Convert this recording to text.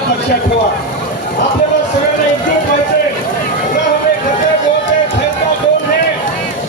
लक्षात ठेवा आपल्या